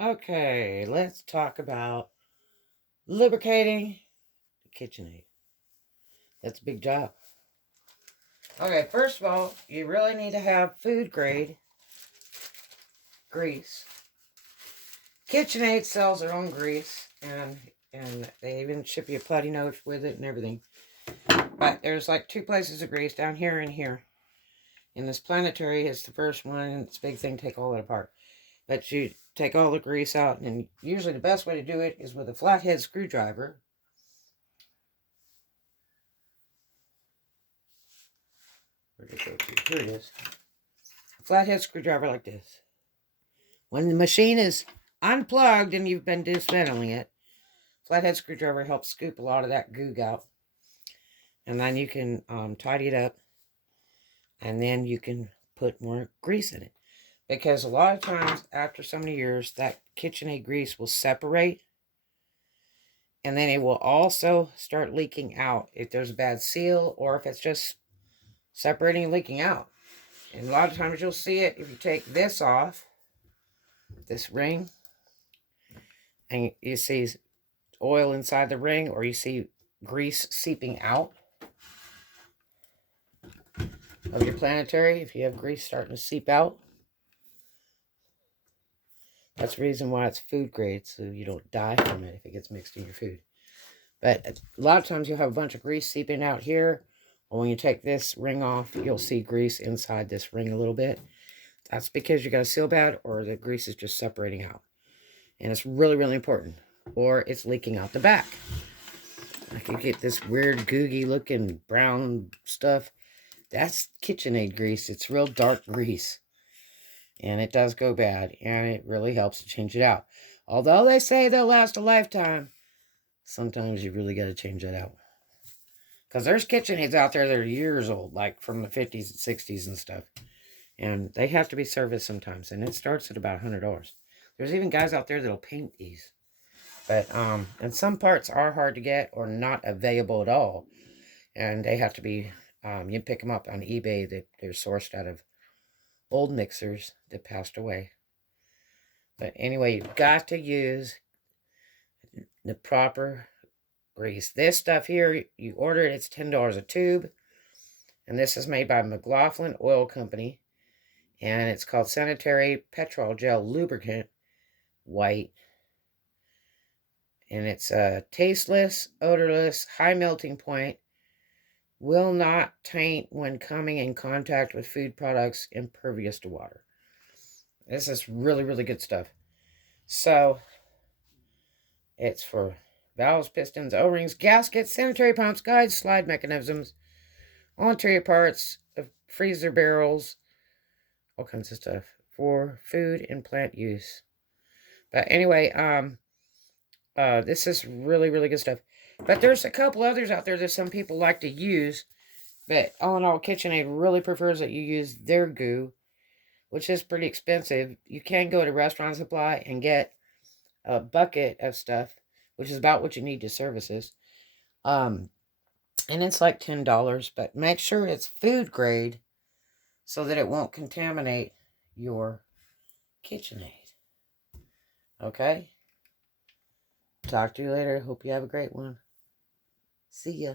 Okay, let's talk about lubricating the KitchenAid. That's a big job. Okay, first of all, you really need to have food grade grease. KitchenAid sells their own grease, and they even ship you a putty note with it and everything. But there's like two places of grease down here and here. And this planetary is the first one, and it's a big thing, take all that apart. But you take all the grease out, and usually the best way to do it is with a flathead screwdriver. Where'd it go to? Here it is. A flathead screwdriver like this. When the machine is unplugged and you've been dismantling it, flathead screwdriver helps scoop a lot of that goog out. And then you can tidy it up. And then you can put more grease in it. Because a lot of times, after so many years, that KitchenAid grease will separate. And then it will also start leaking out if there's a bad seal or if it's just separating and leaking out. And a lot of times you'll see it if you take this off, this ring, and you see oil inside the ring, or you see grease seeping out of your planetary. If you have grease starting to seep out, that's the reason why it's food grade, so you don't die from it if it gets mixed in your food. But a lot of times you'll have a bunch of grease seeping out here, or when you take this ring off, you'll see grease inside this ring a little bit. That's because you got a seal bad, or the grease is just separating out. And it's really, really important. Or it's leaking out the back. Like you get this weird, googy looking brown stuff. That's KitchenAid grease. It's real dark grease. And it does go bad. And it really helps to change it out. Although they say they'll last a lifetime, sometimes you really got to change that out. Because there's KitchenAids out there that are years old, like from the 50s and 60s and stuff. And they have to be serviced sometimes. And it starts at about $100. There's even guys out there that'll paint these. But, and some parts are hard to get or not available at all. And they have to be, you pick them up on eBay. They're sourced out of old mixers that passed away. But anyway, you've got to use the proper grease. This stuff here, you order it, it's $10 a tube. And this is made by McLaughlin Oil Company. And it's called Sanitary Petrol Gel Lubricant White. And it's tasteless, odorless, high melting point, will not taint when coming in contact with food products impervious to water. This is really, really good stuff. So, it's for valves, pistons, O-rings, gaskets, sanitary pumps, guides, slide mechanisms, all interior parts, freezer barrels, all kinds of stuff for food and plant use. But anyway, this is really, really good stuff. But there's a couple others out there that some people like to use. But all in all, KitchenAid really prefers that you use their goo, which is pretty expensive. You can go to Restaurant Supply and get a bucket of stuff, which is about what you need to service this. And it's like $10, but make sure it's food grade so that it won't contaminate your KitchenAid. Okay? Talk to you later. Hope you have a great one. See ya.